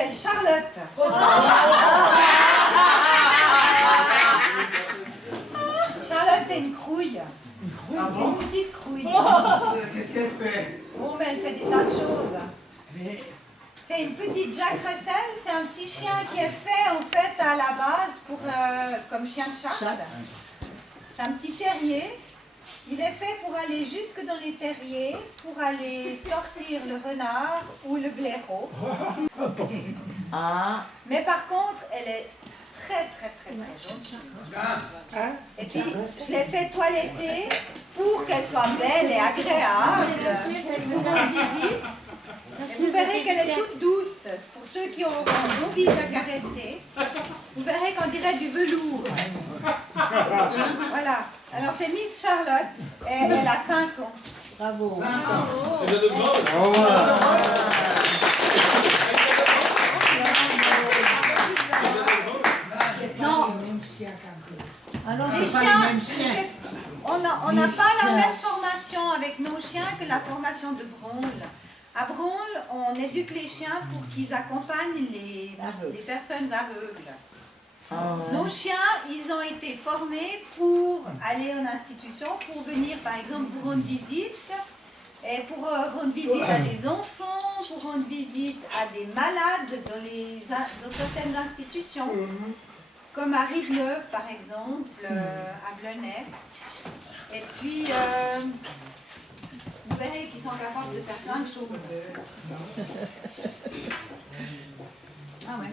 m'appelle Charlotte. Charlotte, c'est une crouille. C'est une petite crouille. Qu'est-ce qu'elle fait? Oh, mais elle fait des tas de choses. C'est une petite Jack Russell, c'est un petit chien qui est fait en fait à la base pour, comme chien de chasse. C'est un petit terrier. Il est fait pour aller jusque dans les terriers, pour aller sortir le renard ou le blaireau. Mais par contre, elle est très gentille. Et puis, je l'ai fait toiletter pour qu'elle soit belle et agréable pour une visite. Et vous verrez qu'elle est toute douce. Pour ceux qui ont envie de la caresser, vous verrez qu'on dirait du velours. Voilà. Alors c'est Miss Charlotte et elle a 5 ans. Bravo. 5 ans. Non. Alors les chiens, on n'a pas la même formation avec nos chiens que la formation de Branle. À Branle, on éduque les chiens pour qu'ils accompagnent les personnes aveugles. Nos chiens, ils ont été formés pour aller en institution, pour venir par exemple pour rendre visite, et pour rendre visite à des enfants, pour rendre visite à des malades dans certaines institutions, comme à Rive-Neuve par exemple, à Blenay. Et puis, vous verrez qu'ils sont capables de faire plein de choses. Ah ouais.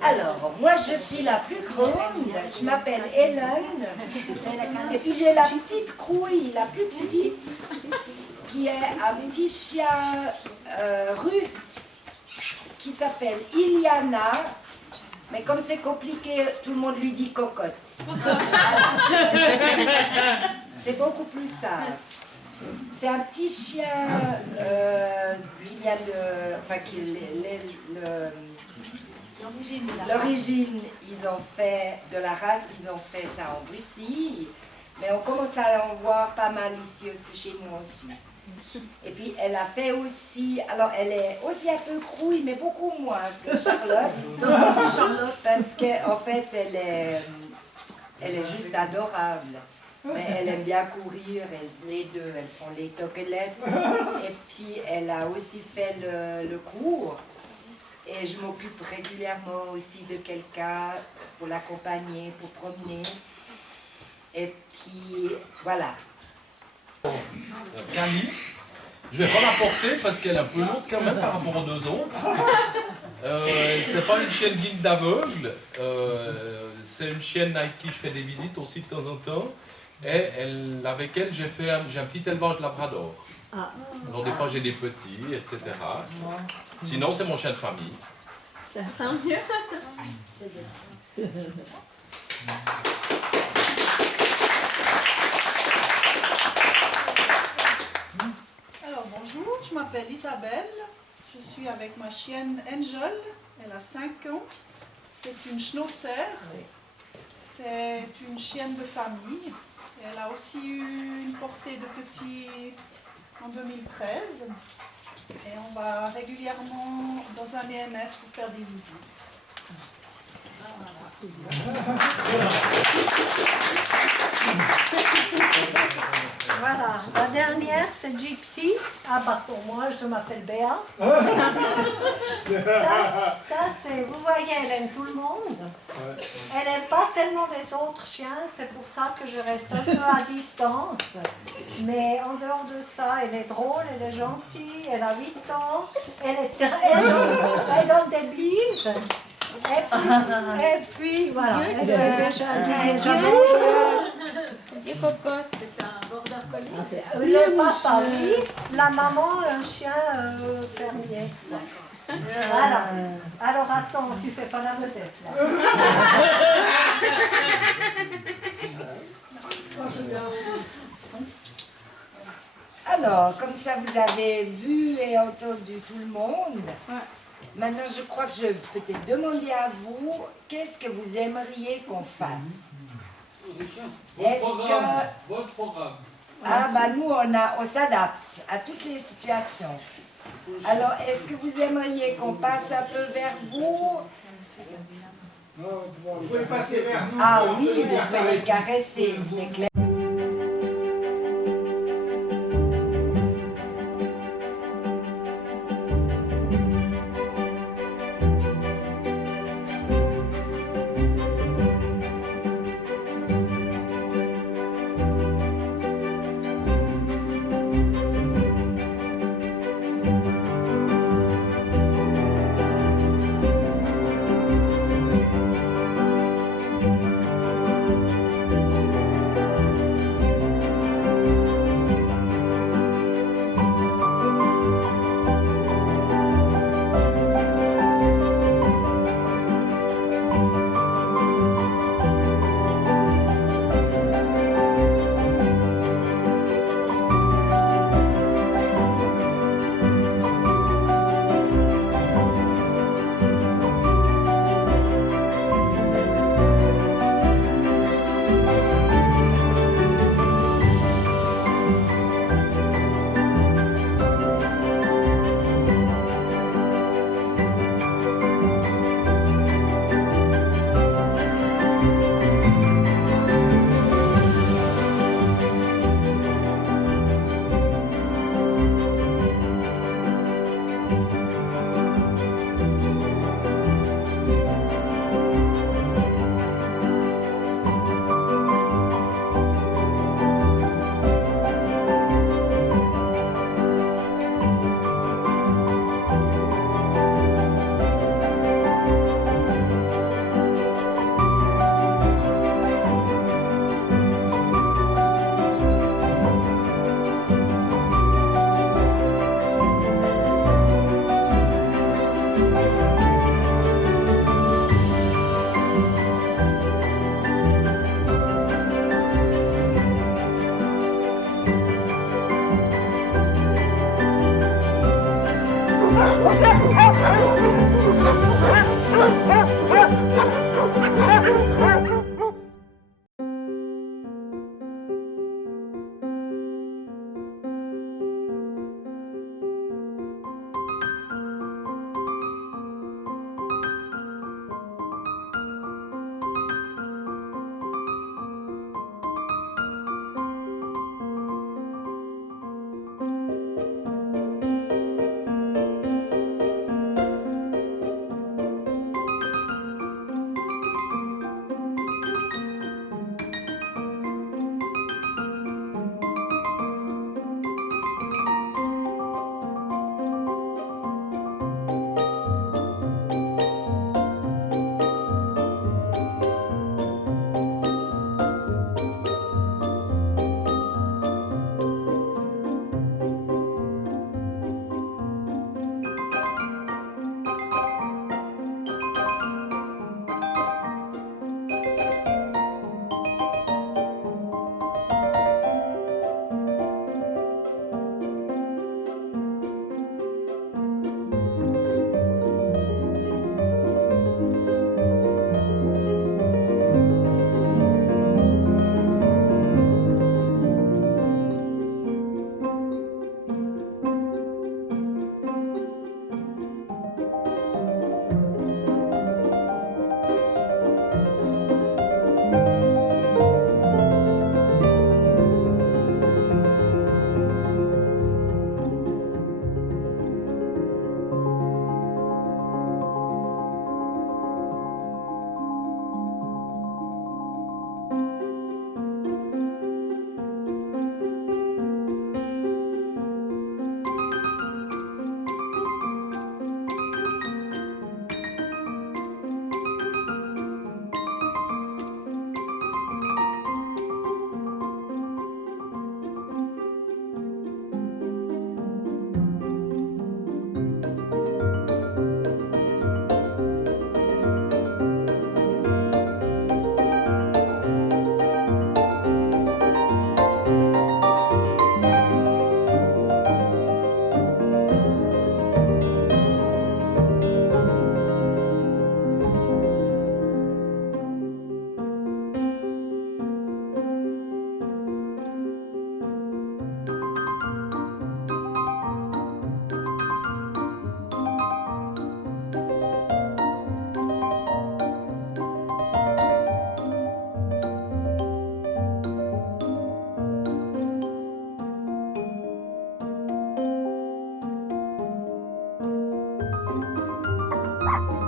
Alors, moi je suis la plus grande, je m'appelle Hélène, et puis j'ai la petite crouille, la plus petite, qui est un petit chien russe qui s'appelle Iliana, mais comme c'est compliqué, tout le monde lui dit cocotte. C'est beaucoup plus simple. C'est un petit chien l'origine, ils ont fait de la race, ils ont fait ça en Russie, mais on commence à en voir pas mal ici aussi chez nous en Suisse. Et puis elle a fait aussi, alors elle est aussi un peu crouille, mais beaucoup moins que Charlotte, parce qu'en fait elle est juste adorable. Mais elle aime bien courir, les deux, elles font les toquelettes. Et puis elle a aussi fait le cours. Et je m'occupe régulièrement aussi de quelqu'un pour l'accompagner, pour promener. Et puis voilà. Camille, je vais pas la porter parce qu'elle est un peu lourde quand même par rapport aux deux autres. C'est pas une chienne guide d'aveugle. C'est une chienne avec qui je fais des visites aussi de temps en temps. Et avec elle, j'ai un petit élevage labrador. Alors des fois j'ai des petits, etc. Sinon c'est mon chien de famille. Tant mieux. Alors bonjour, je m'appelle Isabelle. Je suis avec ma chienne Angel. Elle a 5 ans. C'est une schnauzer. C'est une chienne de famille. Elle a aussi eu une portée de petits en 2013. Et on va régulièrement dans un EMS pour faire des visites. Voilà, la dernière c'est Gypsy. Ah bah pour moi je m'appelle Béa. Ça c'est, vous voyez, elle aime tout le monde. Elle n'aime pas tellement les autres chiens, c'est pour ça que je reste un peu à distance. Mais en dehors de ça, elle est drôle, elle est gentille, elle a 8 ans, elle donne des bises. Et puis voilà, elle fait déjà des cocottes. C'est un border collie. Le papa, oui, la maman, un chien fermier. Voilà. Alors attends, tu fais pas la vedette là. Alors, comme ça vous avez vu et entendu tout le monde, maintenant je crois que je vais peut-être demander à vous, qu'est-ce que vous aimeriez qu'on fasse? Votre programme. Ah bah nous on s'adapte à toutes les situations. Alors, est-ce que vous aimeriez qu'on passe un peu vers vous? Vous pouvez passer vers nous. Ah oui, vous pouvez les caresser, c'est clair.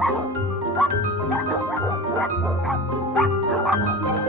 Thank you.